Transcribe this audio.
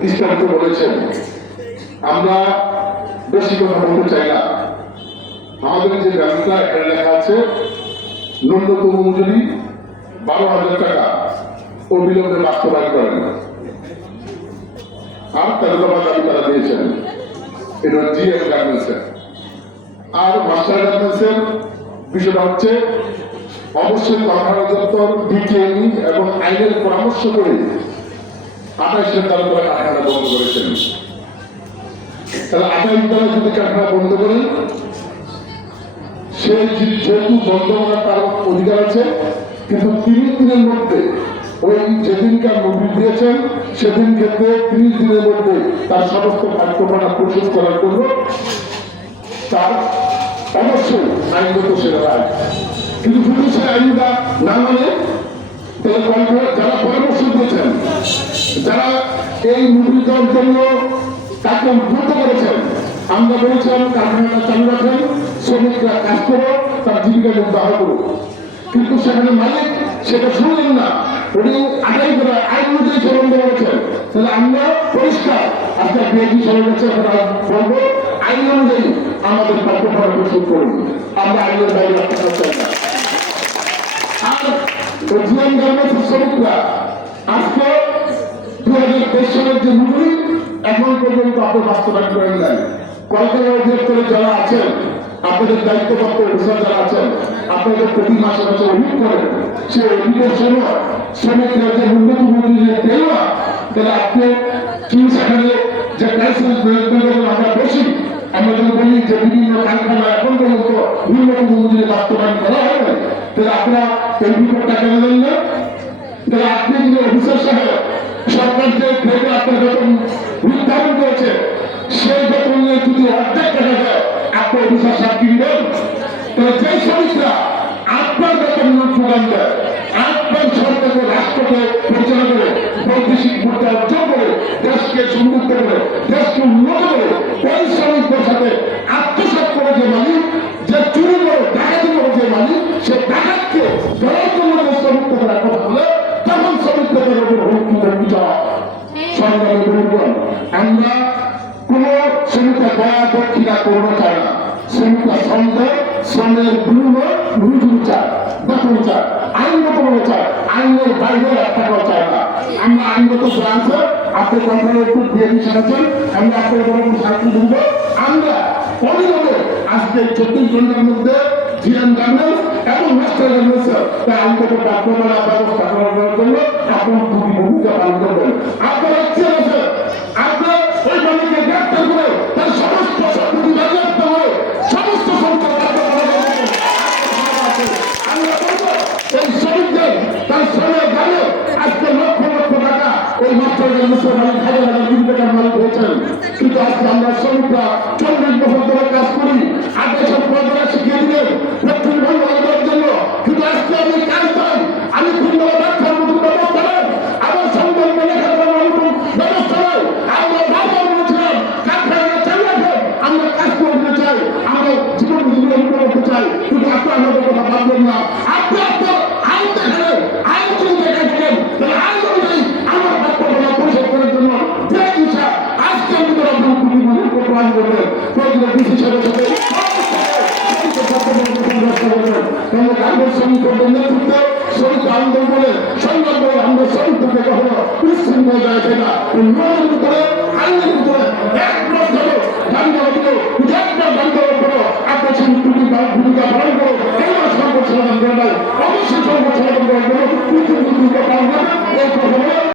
দৃষ্টান্ত বলেছেন, আমরা বেশি কথা বলতে চাই না। আমাদের যে গ্রামটা এখানে লেখা আছে ন্যূনতম মজুরি বারো হাজার টাকা। অবিলম্বে বাস্তবায়ন করেন। আর তেরো দফা দাবি তারা দিয়েছেন। এটা জিএম গার্মেন্টসের। আর মাস্টার গার্মেন্টসের বিষয়টা হচ্ছে, অবশ্যই কারখানা দপ্তর, বিটিএমই এবং আইনের পরামর্শ করে আঠাইশের তারা তারা কারখানা বন্ধ করেছেন। তাহলে আঠাইশ তারা যদি কারখানা বন্ধ করেন সে যেহেতু বন্ধ করার তার অধিকার আছে, কিন্তু তিরিশ দিনের মধ্যে ওই যেদিনকার নোটিশ দিয়েছেন সেদিন ক্ষেত্রে তিরিশ দিনের মধ্যে তার সমস্ত কার্যক্রমা পরিশোধ করার জন্য তার অবশ্যই আইনগত সেরা রায়। কিন্তু যদি সে আইনটা না মানে তাহলে যারা পরামর্শ দিয়েছেন যারা এই নোটিশ জন্য তাকে উদ্বুদ্ধ করেছেন, আমরা বলেছিলাম কারখানাটা চালু রাখেন, শ্রমিকরা কাজ করো, তার জীবিকা নির্বাহ করো। কিন্তু সেখানে মালিক সেটা শুনলেন না। উনি আদায় করে আইন অনুযায়ী সরঞ্জাম করেছেন। তাহলে আমরা পরিষ্কার আজকে বিএনপি কাছে আমরা বলব, আইন অনুযায়ী আমাদের কর্তব্য প্রস্তুত করুন আমরা আইনের বাইরে রাখতে চাই আর জিএম গার্মেন্টস শ্রমিকরা আজকে দু হাজার তেইশ সালের যে রুলি এখন পর্যন্ত আপনি বাস্তবায়ন করেন নাই। কলকাতা অধিদপ্তরে যারা আছেন, আপনাদের দায়িত্বপ্রাপ্ত অফিসার যারা আছেন, আপনাদের প্রতি মাসে মাসে অভিযোগ করেন, সেই অভিযোগের সময় শ্রমিকরা যে উন্নত মন্ত্রী পেল না, তাহলে আপনি কি সেখানে যে লাইসেন্স যখন আমরা বসি, আমরা যদি বলি যে বিভিন্ন কারখানা এখন পর্যন্ত উন্নত মন্ত্রী বাস্তবায়ন করা হয় তাহলে আপনারা এই রিপোর্টটা কেন দেন না? তাহলে আপনি যদি অফিসার সাহেব গ্রেডে আপনার বেতন নির্ধারণ করেছে সেই বেতনের যদি অর্ধেক দেখা যায়, আপনি অফিসার সাহেব কিনবেন তাহলে যে শ্রমিকরা আপনার বেতন প্রদান দেয় আপনার সরকারকে রাষ্ট্রকে পরিচালনা করে বৈদেশিক মুদ্রা অর্জন করে বন্ধুগণ আমরা কোন শ্রমিকরা দয়া দক্ষিণা করব চাই না। শ্রমিকরা সন্দেহ শ্রমের বিনিময় রুজু চায় বেতন চায় আইনগত চায় আইনের বাইরে একটা টাকাও চায় না। আমরা আইনগত ব্রাঞ্চে আপনি কন্ট্রোলের উপর দিয়ে দিয়েছেন আমরা আপনার কোনো শাস্তি দিব আমরা অবিলম্বে আজকে চব্বিশ ঘণ্টার মধ্যে জিএম গার্মেন্টস এবং মাস্টার গার্মেন্টস তার আইনগত প্রাপ্যমানা ব্যবস্থা করার জন্য আপনার ভূমিকা পালন করবেন আছে আপনার আজকে আমরা শ্রমিকরা চল্লিশ বছর ধরে কাজ করি। আগে সব পড়াশোনা শিখিয়ে দিলেন ভান্ডার দেওয়ার জন্য। কিন্তু আজকে আমি কাজ পাই আমি মতো নেই। আমার মতো জীবন জীবন করতে চাই। কিন্তু আপনি আমাদের কথা ভাববেন না। অবশ্যই করবে এই কথা